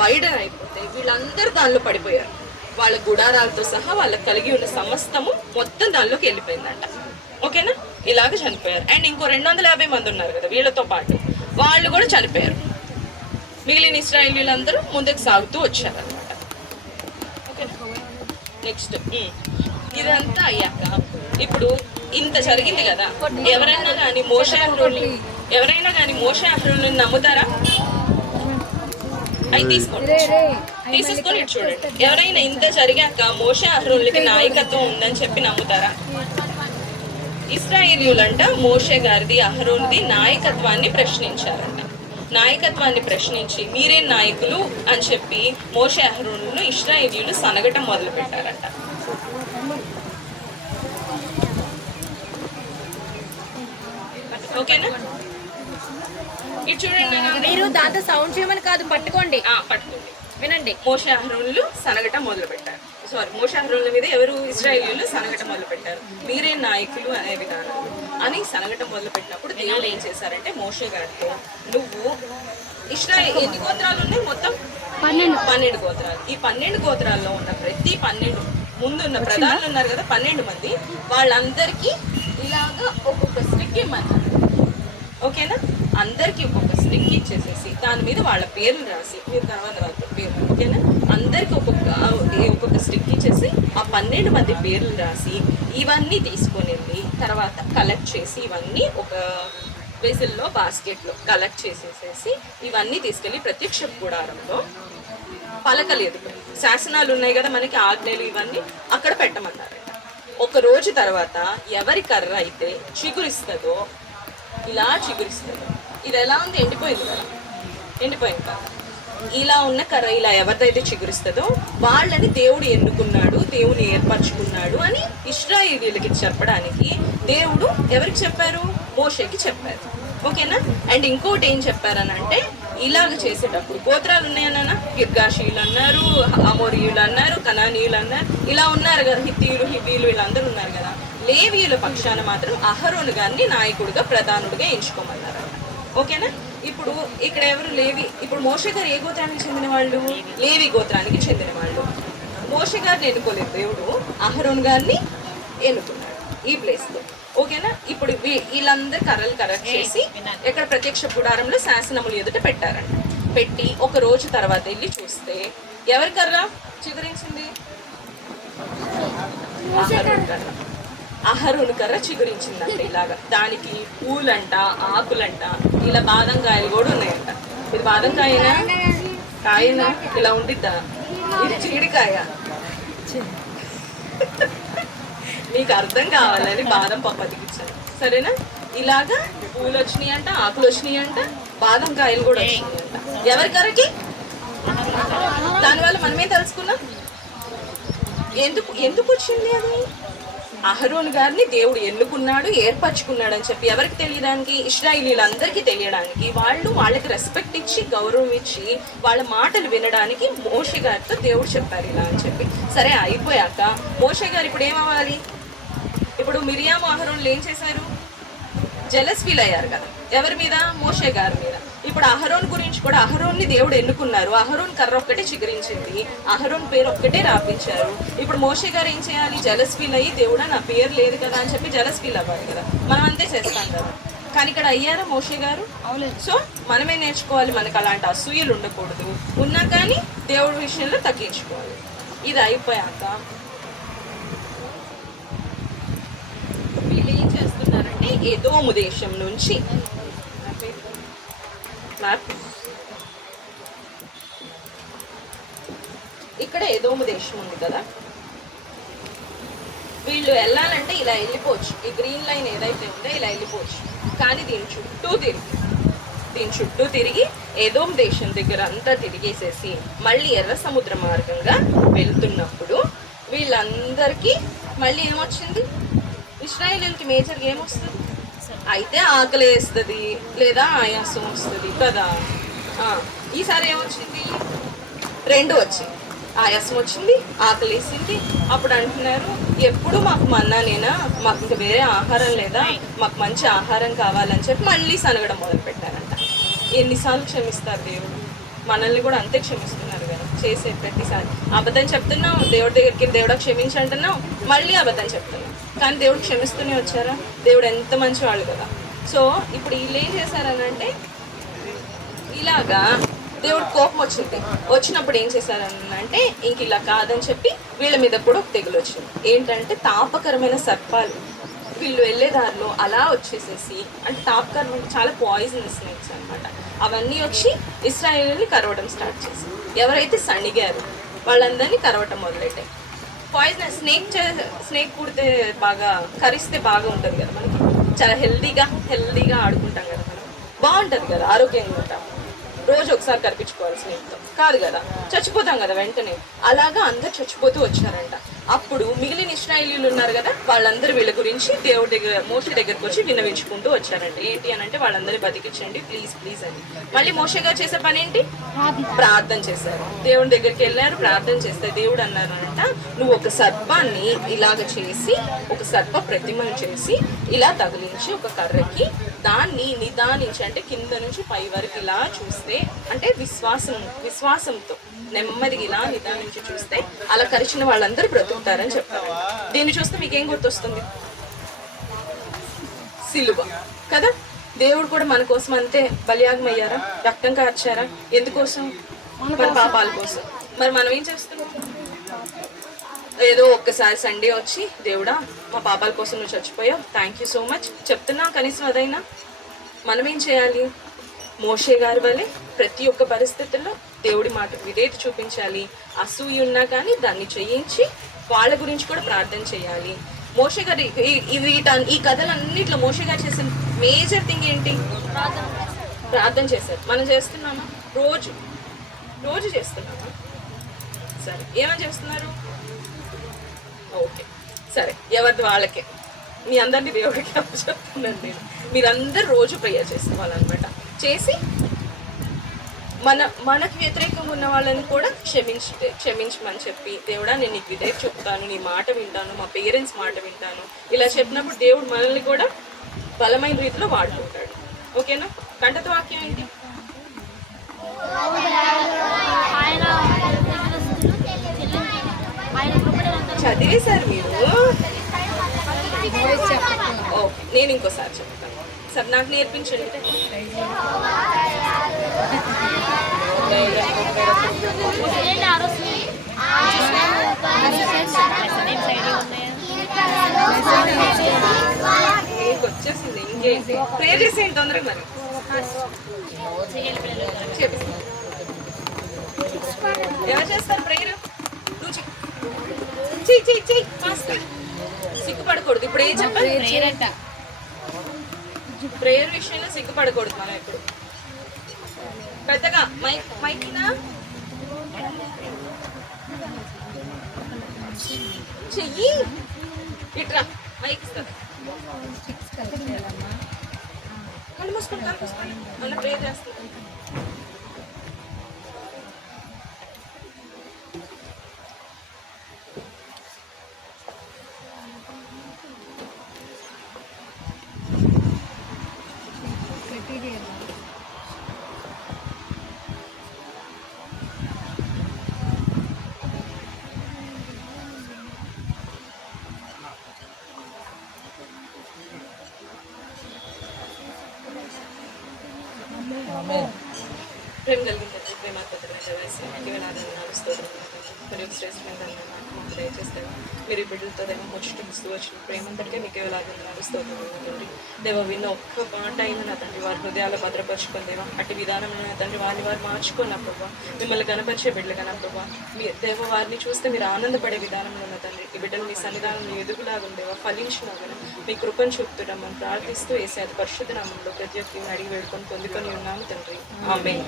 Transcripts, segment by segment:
వైడన్ అయిపోతే వీళ్ళందరూ దానిలో పడిపోయారు. వాళ్ళ గుడారాలతో సహా వాళ్ళకి కలిగి ఉన్న సమస్తము మొత్తం దానిలోకి వెళ్ళిపోయిందంట. ఓకేనా, ఇలాగ చనిపోయారు. అండ్ ఇంకో 250 మంది ఉన్నారు కదా వీళ్ళతో పాటు, వాళ్ళు కూడా చనిపోయారు. మిగిలిన ఇశ్రాయేలీలందరూ ముందుకు సాగుతూ వచ్చారనమాట. ఓకేనా, నెక్స్ట్ ఇదంతా అయ్యాక ఇప్పుడు ఇంత జరిగింది కదా, ఎవరైనా కానీ మోషే అహరోనుని నమ్ముతారా? అవి తీసేసుకొని ఇటు చూడండి. ఎవరైనా ఇంత జరిగాక మోషే అహరోనులకి నాయకత్వం ఉందని చెప్పి నమ్ముతారా? ఇశ్రాయేలీయులంట మోషే గారిది అహరోన్ది నాయకత్వాన్ని ప్రశ్నించారంట. నాయకత్వాన్ని ప్రశ్నించి మీరే నాయకులు అని చెప్పి మోషే అహరోనులను ఇశ్రాయేలీయులు సనగటం మొదలు పెట్టారంట. ఓకేనా, ఇటు చూడండి. మీరు దాంతో సౌండ్ చేయమని కాదు, పట్టుకోండి వినండి. మోషే అహరోనులు సనగటం మొదలు పెట్టారు. మోషే అహరోనుల మీద ఎవరు? ఇశ్రాయేలీయులు సనగటం మొదలు పెట్టారు. మీరే నాయకులు అనే విధానం అని సనగటం మొదలు పెట్టినప్పుడు దేవుడు ఏం చేశారంటే మోషే గారితో, నువ్వు ఇశ్రాయేల్ ఎన్ని గోత్రాలు ఉన్నాయి? మొత్తం 12 గోత్రాలు. ఈ 12 గోత్రాల్లో ఉన్న ప్రతి 12 ముందున్న ప్రధానులు ఉన్నారు కదా 12 మంది, వాళ్ళందరికీ ఇలాగా ఒక్కొక్క స్టిక్ ఇమ్మన్నారు. ఓకేనా, అందరికీ ఒక్కొక్క స్టిక్ ఇచ్చేసేసి దాని మీద వాళ్ళ పేర్లు రాసి, మీరు తర్వాత వాళ్ళ పేర్లు, ఓకేనా, అందరికి ఒక్కొక్క స్టిక్ ఇచ్చేసి ఆ 12 మంది పేర్లు రాసి ఇవన్నీ తీసుకొని వెళ్ళి తర్వాత కలెక్ట్ చేసి ఇవన్నీ ఒక వెజిల్లో బాస్కెట్లో కలెక్ట్ చేసేసేసి ఇవన్నీ తీసుకెళ్ళి ప్రత్యక్ష గుడారంలో పలకలు ఎదుగు శాసనాలు ఉన్నాయి కదా మనకి, ఆజ్ఞలు, ఇవన్నీ అక్కడ పెట్టమన్నారు. ఒక రోజు తర్వాత ఎవరి కర్ర అయితే చిగురిస్తుందో ఇలా చిగురిస్తుంది. ఇది ఎలా ఉంది? ఎండిపోయింది కదా, ఎండిపోయింది కదా. ఇలా ఉన్న కర్ర ఇలా ఎవరిదైతే చిగురిస్తుందో వాళ్ళని దేవుడు ఎన్నుకున్నాడు, దేవుని ఏర్పరచుకున్నాడు అని ఇశ్రాయేలీయులకి చెప్పడానికి దేవుడు ఎవరికి చెప్పారు? మోషేకి చెప్పారు. ఓకేనా, అండ్ ఇంకోటి ఏం చెప్పారని అంటే, ఇలాగ చేసేటప్పుడు గోత్రాలు ఉన్నాయన్నా, గిర్గాషీయులు అన్నారు, అమోరీయులు అన్నారు, కనానీయులు అన్నారు, ఇలా ఉన్నారు కదా, హిత్తీయులు, హివీలు, వీళ్ళందరూ ఉన్నారు కదా. లేవీయుల పక్షాన మాత్రం అహరోను గారిని నాయకుడిగా, ప్రధానుడిగా ఎంచుకోమన్నారు. ఓకేనా, ఇప్పుడు ఇక్కడ ఎవరు? లేవి. ఇప్పుడు మోషే గారు ఏ గోత్రానికి చెందిన వాళ్ళు? లేవి గోత్రానికి చెందిన వాళ్ళు. మోషే గారిని ఎన్నుకోలేదు దేవుడు, అహరోను గారిని ఎన్నుకున్నాడు ఈ ప్లేస్లో. ఓకేనా, ఇప్పుడు వీళ్ళందరూ కర్రలు కరెక్ట్ చేసి ఇక్కడ ప్రత్యక్ష గుడారంలో శాసనములు ఎదుట పెట్టారంట. పెట్టి ఒక రోజు తర్వాత వెళ్ళి చూస్తే ఎవరి కర్ర చిగురించింది? అహరోను కర్ర చిగురించిందంట. ఇలాగా దానికి పూలంట, ఆకులంట, ఇలా బాదం కాయలు కూడా ఉన్నాయంట. ఇది బాదం కాయనా? కాయనా? ఇలా ఉండిద్దా? ఇది చీడికాయ. మీకు అర్థం కావాలని బాదం పప్పు అతికిచ్చాను, సరేనా? ఇలాగా పూలు వచ్చినాయి అంట, ఆకులు వచ్చినాయి అంట, బాదం కాయలు కూడా వచ్చినాయి అంట. ఎవరి కర్రకి? దానివల్ల మనమే తెలుసుకున్నాం ఎందుకు వచ్చింది అది. అహరోను గారిని దేవుడు ఎన్నుకున్నాడు, ఏర్పరచుకున్నాడు అని చెప్పి ఎవరికి తెలియడానికి? ఇశ్రాయేలీలందరికీ తెలియడానికి, వాళ్ళకి రెస్పెక్ట్ ఇచ్చి, గౌరవం ఇచ్చి, వాళ్ళ మాటలు వినడానికి మోషే గారితో దేవుడు చెప్పారు ఇలా అని చెప్పి. సరే అయిపోయాక మోషే గారు ఇప్పుడు ఏమవ్వాలి? ఇప్పుడు మిరియాము అహరోన్లు ఏం చేశారు? జెలస్ ఫీల్ అయ్యారు కదా ఎవరి మీద? మోషే గారి మీద. ఇప్పుడు అహరోన్ గురించి కూడా, అహరోన్ని దేవుడు ఎన్నుకున్నారు, అహరోన్ కర్ర ఒక్కటే చిగురించింది, అహరోన్ పేరు ఒక్కటే రాపించారు. ఇప్పుడు మోషే గారు ఏం చేయాలి? జెలస్ ఫీల్ అయ్యి, దేవుడా నా పేరు లేదు కదా అని చెప్పి జెలస్ ఫీల్ అవ్వాలి కదా. మనం అంతే చేస్తాం కదా, కానీ ఇక్కడ అయ్యారా మోషే గారు? సో మనమే నేర్చుకోవాలి, మనకు అలాంటి అసూయలు ఉండకూడదు, ఉన్నా కానీ దేవుడి విషయంలో తగ్గించుకోవాలి. ఇది అయిపోయాక వీళ్ళు ఏం చేస్తున్నారంటే ఎదోము దేశం నుంచి ఇక్కడ ఎదోము దేశం ఉంది కదా, వీళ్ళు వెళ్ళాలంటే ఇలా వెళ్ళిపోవచ్చు. ఈ గ్రీన్ లైన్ ఏదైతే ఉందో ఇలా వెళ్ళిపోవచ్చు. కానీ దీని చుట్టూ తిరిగి ఎదోము దేశం దగ్గర అంతా తిరిగేసేసి మళ్ళీ ఎర్ర సముద్ర మార్గంగా వెళ్తున్నప్పుడు వీళ్ళందరికీ మళ్ళీ ఏమొచ్చింది? ఇశ్రాయేలీయులకి మేజర్గా ఏమొస్తుంది? అయితే ఆకలి వేస్తుంది లేదా ఆయాసం వస్తుంది కదా. ఈసారి ఏమొచ్చింది? 2 వచ్చింది. ఆయాసం వచ్చింది, ఆకలి వేసింది. అప్పుడు అంటున్నారు, ఎప్పుడు మాకు మన్నానేనా, మాకు ఇంకా వేరే ఆహారం లేదా, మాకు మంచి ఆహారం కావాలని చెప్పి మళ్ళీ సనగడం మొదలు పెట్టారంట. ఎన్నిసార్లు క్షమిస్తారు దేవుడు? మనల్ని కూడా అంతే క్షమిస్తున్నారు కదా చేసే ప్రతిసారి. అబద్ధం చెప్తున్నావు, దేవుడి దగ్గరికి దేవుడా క్షమించి అంటున్నావు, మళ్ళీ అబద్ధం చెప్తున్నావు, కానీ దేవుడు క్షమిస్తూనే వచ్చారా? దేవుడు ఎంత మంచివాళ్ళు కదా. సో ఇప్పుడు వీళ్ళు ఏం చేశారనంటే ఇలాగా దేవుడు కోపం వచ్చినప్పుడు ఏం చేశారనంటే ఇంక ఇలా కాదని చెప్పి వీళ్ళ మీద కూడా ఒక తెగులు వచ్చింది. ఏంటంటే తాపకరమైన సర్పాలు వీళ్ళు వెళ్ళే దారిలో అలా వచ్చేసేసి, అంటే తాపకరం అంటే చాలా పాయిజనస్ స్నేక్స్ అనమాట. అవన్నీ వచ్చి ఇశ్రాయేలుని కరవడం స్టార్ట్ చేసి ఎవరైతే సణిగారు వాళ్ళందరినీ కరవటం మొదలెట్టాయి. పాయిజనస్ స్నేక్ కుడితే బాగా కరిస్తే బాగా ఉంటుంది కదా, మనకి చాలా హెల్దీగా ఆడుకుంటాం కదా, మనం బాగుంటుంది కదా, ఆరోగ్యంగా ఉంటాం. రోజు ఒకసారి కనిపించుకోవాలి స్నేహితులు కాదు కదా, చచ్చిపోతాం కదా వెంటనే. అలాగా అందరు చచ్చిపోతూ వచ్చారంట. అప్పుడు మిగిలిన ఇశ్రాయేలీయులు ఉన్నారు కదా, వాళ్ళందరూ వీళ్ళ గురించి దేవుడి దగ్గర మోషే దగ్గరకు వచ్చి విన్నవించుకుంటూ వచ్చారంట. ఏంటి అని అంటే వాళ్ళందరినీ బతికించండి ప్లీజ్ ప్లీజ్ అని. మళ్ళీ మోషే గారు చేసే పని ఏంటి? ప్రార్థన చేశారు. దేవుడి దగ్గరికి వెళ్ళారు, ప్రార్థన చేస్తే దేవుడు అన్నారంట, నువ్వు ఒక సర్పాన్ని ఇలాగ చేసి, ఒక సర్ప ప్రతిమను చేసి ఇలా తగిలించి ఒక కర్రకి దాన్ని నిదానించి, అంటే కింద నుంచి పై వరకు ఇలా చూస్తే, అంటే విశ్వాసంతో నెమ్మదిగా ఇలా నిదానించి చూస్తే అలా కరిచిన వాళ్ళందరూ బ్రతుకుతారని చెప్తారు. దీన్ని చూస్తే మీకేం గుర్తొస్తుంది? సిలువ కదా. దేవుడు కూడా మన కోసం అంతే బలియాగం అయ్యారా, రక్తం కార్చారా, ఎందుకోసం? మన పాపాల కోసం. మరి మనం ఏం చేస్తున్నాం? ఏదో ఒక్కసారి సండే వచ్చి దేవుడా మా పాపాల కోసం నువ్వు చచ్చిపోయావు, థ్యాంక్ యూ సో మచ్ చెప్తున్నావు, కనీసం అదైనా. మనం ఏం చేయాలి? మోషే గారి వల్లే ప్రతి ఒక్క పరిస్థితుల్లో దేవుడి మాటకు విధేయత చూపించాలి. అసూయ ఉన్నా కానీ దాన్ని చేయించి వాళ్ళ గురించి కూడా ప్రార్థన చేయాలి. మోషే గారి ఈ కథలన్నిట్లో మోషే గారు చేసిన మేజర్ థింగ్ ఏంటి? ప్రార్థన చేశారు. మనం చేస్తున్నామా? రోజు చేస్తున్నామా? సరే, ఏమని చేస్తున్నారు? ఓకే సరే, ఎవరిది వాళ్ళకే. మీ అందరినీ దేవుడికి చెప్తున్నాను నేను. మీరందరూ రోజు ప్రేయర్ చేసుకోవాలన్నమాట. చేసి మనకు వ్యతిరేకంగా ఉన్న వాళ్ళని కూడా క్షమించమని చెప్పి, దేవుడా నేను నీకు విధేయత చెప్తాను, నీ మాట వింటాను, మా పేరెంట్స్ మాట వింటాను, ఇలా చెప్పినప్పుడు దేవుడు మనల్ని కూడా బలమైన రీతిలో వాడుకుంటాడు. ఓకేనా? కంటత వాక్యం ఏంటి? చదివేశారు మీరు? ఓకే, నేను ఇంకోసారి చెప్తాను. సరే, నాకు నేర్పించండి. వచ్చేసింది. ఇంకేంటి? ప్రే చేసేయండి తొందరగా. మరి ఎవరు చేస్తారు ప్రేయర్? సిగ్గుపడకూడదు. ఇప్పుడు ఏం చెప్పాలి? ప్రేయర్ విషయంలో సిగ్గుపడకూడదు. మనం ఇప్పుడు పెద్దగా మైకినా చెయ్యి, ఇట్రా మైక్ ఇస్తుంది. కళ్ళు మూసుకొని మన ప్రేయర్ చేస్తుంది. ప్రేమ కలిగింది మరియు శ్రేష్టమైన దయచేస్తే మీరు బిడ్డలతో దేవ ముచ్చుటిస్తూ వచ్చిన ప్రేమంతటికే మీకు ఎలాగో స్తోత్రం. దేవ విన్న ఒక్క మాట అయినా నా తండ్రి వారి హృదయాలు భద్రపరుచుకొని దేవ అటు విధానం నా తండ్రి వారిని వారు మార్చుకున్న ప్రభావ, మిమ్మల్ని కనపరిచే బిడ్డలుగా నా ప్రభావ, మీ దేవ వారిని చూస్తే మీరు ఆనందపడే విధానంలో ఉన్న తండ్రి ఈ బిడ్డలు మీ సన్నిధానం ఎదుగులాగా దేవ ఫలించినాగా మీ కృపను చూపుతున్నామని ప్రార్థిస్తూ వేసే అది పరిశుద్ధ నామంలో ప్రతి ఒక్కరిని అడిగి వేడుకొని పొందుకొని ఉన్నాము తండ్రి. ఆమేన్.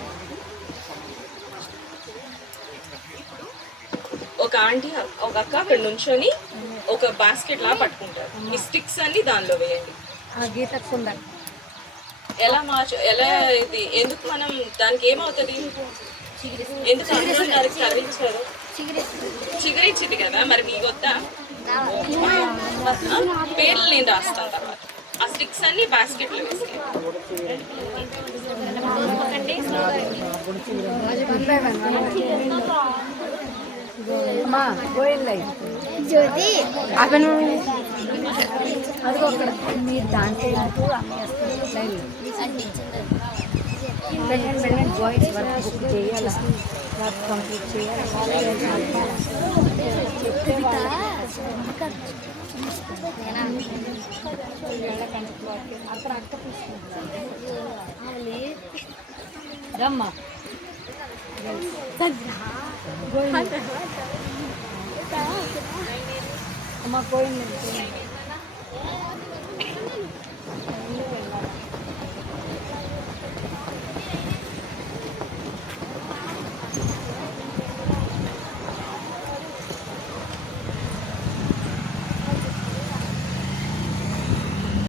ఒక ఆంటీ ఒక అక్క అక్కడ నుంచొని ఒక బాస్కెట్ లా పట్టుకుంటారు. ఈ స్టిక్స్ అన్ని దానిలో వేయండి. ఎలా ఇది ఎందుకు మనం దానికి ఏమవుతుంది? ఎందుకు అందరూ దానికి కరిగించారు? చిగురించింది కదా. మరి మీకు వద్దా? పేర్లు నేను రాస్తాను తర్వాత. ఆ స్టిక్స్ అన్ని బాస్కెట్లో వేసుకోండి. అమ్మా గోయిల్లై జ్యోతి అతను అది ఒక మీరు దాంట్లో అమ్మేస్తారు వెళ్ళండి బాయ్స్ వర్క్ బుక్ చేయాలి వర్క్ కంప్లీట్ చేయాలి అక్కడ అక్క రమ్మా అమ్మ పోయింది